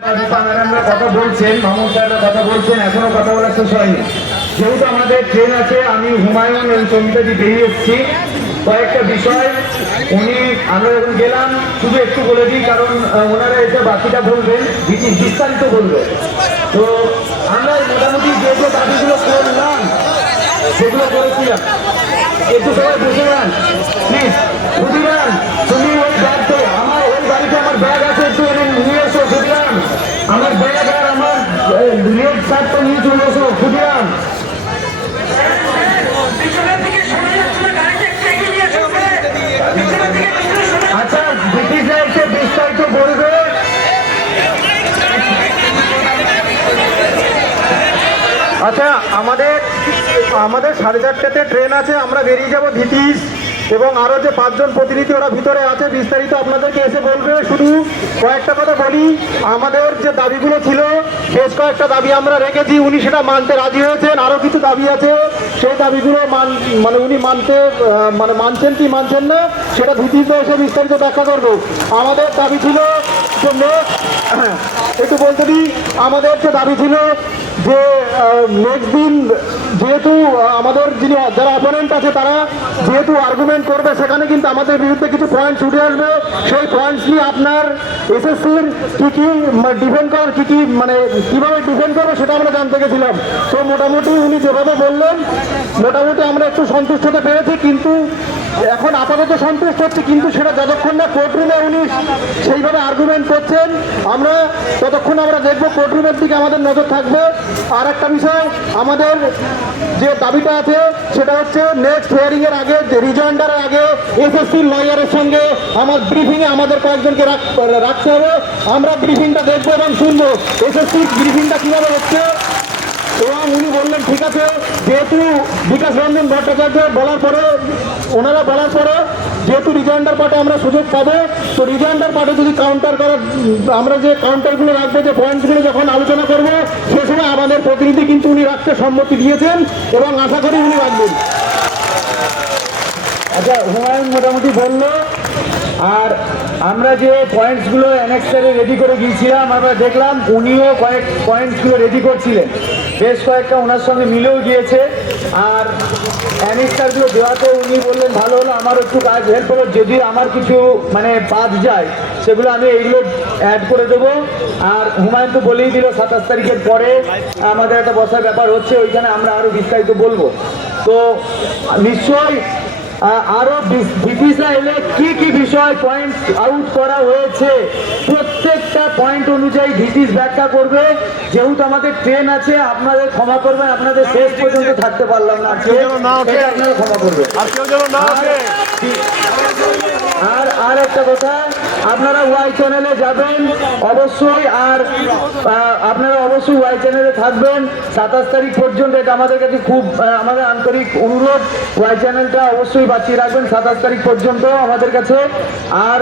কথা বলছেন, মামুন স্যাররা কথা বলছেন, এখনও কথা বলা শেষ হয়নি। যেহেতু আমাদের ট্রেন আছে, আমি হুমায়ুন এবং চন্দ্রাজি বেরিয়ে এসেছি। কয়েকটা বিষয়, উনি, আমরা যখন গেলাম, শুধু একটু বলে দিই, কারণ ওনারা এসে বাকিটা বলবেন বিস্তারিত বলবেন। তো আমরা মোটামুটি যে যে দাবিগুলো করলাম, সেগুলো করেছিলাম। একটু সবাই বসে যান প্লিজ বুঝিলাম তুমি ওই ব্যাগটা আমার ওই বাড়িতে আমার ব্যাগ আছে একটু এনে নিয়ে এসো বুঝলাম আমার ব্যাগ আর আমার রেড শার্টটা নিয়ে চলে এসো বুঝলাম পিছনের দিকে শোনা যাচ্ছে না গাড়িটা একটু এগিয়ে নিয়ে এসো ওকে। পিছনের দিকে পিছনে শোনা আচ্ছা ব্রিটিশ একটু বিস্তারিত বলবে আচ্ছা আমাদের আমাদের সাড়ে চারটেতে ট্রেন আছে, আমরা বেরিয়ে যাব ধিতিস এবং আরও যে পাঁচজন প্রতিনিধি ওরা ভিতরে আছে, বিস্তারিত আপনাদেরকে এসে বলবে। শুধু কয়েকটা কথা বলি, আমাদের যে দাবিগুলো ছিল, বেশ কয়েকটা দাবি আমরা রেখেছি, উনি সেটা মানতে রাজি হয়েছেন আরও কিছু দাবি আছে। সেই দাবিগুলো মান মানে উনি মানতে মানে মানছেন কি মানছেন না, সেটা ভিত্তিতে এসে বিস্তারিত ব্যাখ্যা করব। আমাদের দাবি ছিল একটু বলতে দিই, আমাদের যে দাবি ছিল যে নেক্সট দিন যেহেতু আমাদের যিনি যারা অপোনেন্ট আছে, তারা যেহেতু আর্গুমেন্ট করবে, সেখানে কিন্তু আমাদের বিরুদ্ধে কিছু পয়েন্ট ছুটে আসবে। সেই পয়েন্টস নিয়ে আপনার এসএসসির কী কী ডিফেন্ড করার কী কী মানে কীভাবে ডিফেন্ড করবে সেটা আমরা জানতে গেছিলাম। তো মোটামুটি উনি যেভাবে বললেন, মোটামুটি আমরা একটু সন্তুষ্ট হতে পেরেছি কিন্তু এখন আপাতত সন্তুষ্ট হচ্ছে, কিন্তু সেটা যতক্ষণ না কোর্টরুমে উনি সেইভাবে আর্গুমেন্ট করছেন, আমরা ততক্ষণ আমরা দেখব কোর্টরুমের দিকে আমাদের নজর থাকবে। আর একটা বিষয়, আমাদের যে দাবিটা আছে, সেটা হচ্ছে নেক্সট হিয়ারিং এর আগে রিজয়েন্ডারের আগে এসএসসি লয়ারের সঙ্গে আমার ব্রিফিং এ আমাদের কয়েকজনকে রাখ- রাখতে হবে। আমরা ব্রিফিংটা দেখব এবং শুনব। এসএসসি ব্রিফিংটা কীভাবে হচ্ছে এবং উনি বললেন, ঠিক আছে। যেহেতু বিকাশ রঞ্জন ভট্টাচার্য বলার পরে, ওনারা বলার পরে, যেহেতু রিজাইন্ডার পার্টে আমরা সুযোগ পাবো, তো রিজাইন্ডার পার্টে যদি কাউন্টার করার আমরা যে কাউন্টারগুলো রাখব, যে পয়েন্টসগুলো যখন আলোচনা করব, সে সময় আমাদের প্রতিনিধি কিন্তু উনি রাখতে সম্মতি দিয়েছেন এবং আশা করি উনি রাখবেন। আচ্ছা হুমায়ুন মোটামুটি বলল, আর আমরা যে পয়েন্টসগুলো অ্যানেক্সারে রেডি করে গিয়েছিলাম আমরা দেখলাম উনিও কয়েক পয়েন্টসগুলো রেডি করছিলেন। বেশ কয়েকটা ওনার সঙ্গে মিলেও গিয়েছে। আর অ্যানেক্সারগুলো দেওয়াতে উনি বললেন, ভালো হলো আমার একটু কাজ হেল্প হলো যদি আমার কিছু মানে বাদ যায়, সেগুলো আমি এইগুলো অ্যাড করে দেবো। আর হুমায়ুন তো বলেই দিল, সাতাশ তারিখের পরে আমাদের একটা বসার ব্যাপার হচ্ছে, ওইখানে আমরা আরও বিস্তারিত বলব। তো নিশ্চয়ই আরও এলে কি কি বিষয় পয়েন্ট আউট করা হয়েছে? প্রত্যেকটা পয়েন্ট অনুযায়ী ভিটিস ব্যাখ্যা করবে। যেহেতু আমাদের ট্রেন আছে আপনাদের ক্ষমা করবেন আপনাদের শেষ পর্যন্ত থাকতে পারলাম না আপনারা ক্ষমা করবেন। আর আর একটা কথা আপনারা ওয়াই চ্যানেলে যাবেন, অবশ্যই, আর আপনারা অবশ্যই ওয়াই চ্যানেলে থাকবেন। সাতাশ তারিখ পর্যন্ত এটা আমাদের কাছে খুব আমাদের আন্তরিক অনুরোধ। ওয়াই চ্যানেলটা অবশ্যই বাঁচিয়ে রাখবেন সাতাশ তারিখ পর্যন্ত আমাদের কাছে। আর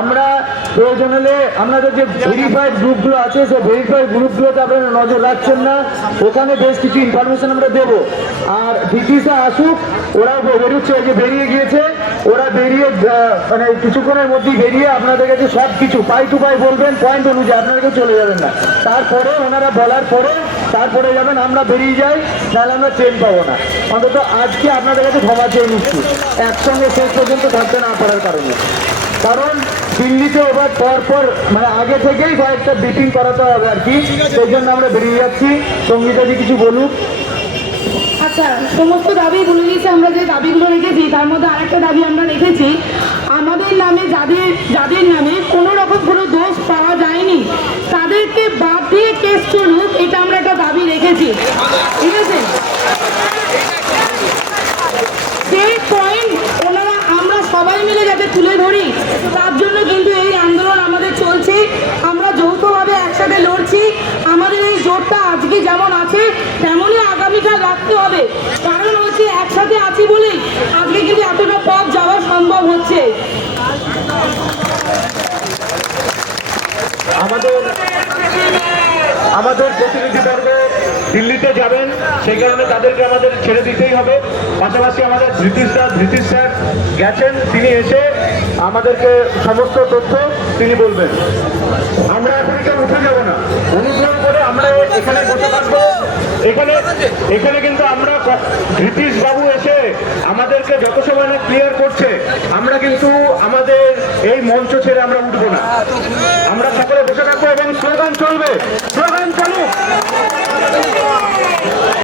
আমরা প্রয়োজন হলে আপনাদের যে ভেরিফাইড গ্রুপগুলো আছে, সেই ভেরিফাইড গ্রুপগুলোতে আপনারা নজর রাখছেন না। ওখানে বেশ কিছু ইনফরমেশন আমরা দেবো। আর ব্রিটিশরা আসুক ওরা বেরোচ্ছে যে বেরিয়ে গিয়েছে, ওরা মানে কিছুক্ষণের মধ্যেই বেরিয়ে আপনাদের কাছে সব কিছু পাই টু পাই বলবেন পয়েন্ট অনুযায়ী আপনাদের কাছে চলে যাবেন না। তারপরে ওনারা বলার পরে, তারপরে যাবেন, আমরা বেরিয়ে যাই, তাহলে আমরা ট্রেন পাবো না। অন্তত আজকে আপনাদের কাছে ক্ষমা চেয়ে নিচ্ছি। একসঙ্গে শেষ পর্যন্ত থাকতে না পারার কারণে। কারণ দিল্লিতে ওবার পর পর মানে আগে থেকেই কয়েকটা মিটিং করাতে হবে আর কি। সেই জন্য আমরা বেরিয়ে যাচ্ছি। সঙ্গীতাজি কিছু বলুক। আচ্ছা সমস্ত দাবি বলে দিয়েছে আমরা যে দাবিগুলো রেখেছি, তার মধ্যে আরেকটা দাবি আমরা রেখেছি। আমাদের নামে, যাদের যাদের নামে কোনো রকম কোনো দোষ পাওয়া যায়নি, তাদেরকে বাদ দিয়ে কেস চলুক, এটা আমরা একটা দাবি রেখেছি। ঠিক আছে সেই পয়েন্ট ওনারা আমরা সবাই মিলে যাতে তুলে ধরি তার জন্য কিন্তু এই আন্দোলন আমাদের চলছে আমরা যৌথভাবে একসাথে লড়ছি আমাদের এই জোরটা আজকে যেমন আছে তেমনই আগামীকাল রাখতে হবে কারণ হচ্ছে একসাথে আছি বলেই আজকে কিন্তু এতটা পথ যাওয়া সম্ভব হচ্ছে দিল্লিতে যাবেন, সেই কারণে তাদেরকে আমাদের ছেড়ে দিতেই হবে। পাশাপাশি আমাদের ধৃতিশ দা ধৃতিশ স্যার গেছেন, তিনি এসে আমাদেরকে সমস্ত তথ্য তিনি বলবেন। আমরা এখন কেউ উঠে যাব না। অনুগ্রহ করে আমরা এখানে বসে থাকব। এখানে এখানে কিন্তু আমরা ধৃতিশ বাবু এসে আমাদেরকে যত সময় না ক্লিয়ার করছে, আমরা কিন্তু আমাদের এই মঞ্চ ছেড়ে আমরা উঠবো না। আমরা সকলে বসে থাকব এবং স্লোগান চলবে। স্লোগান চলুক।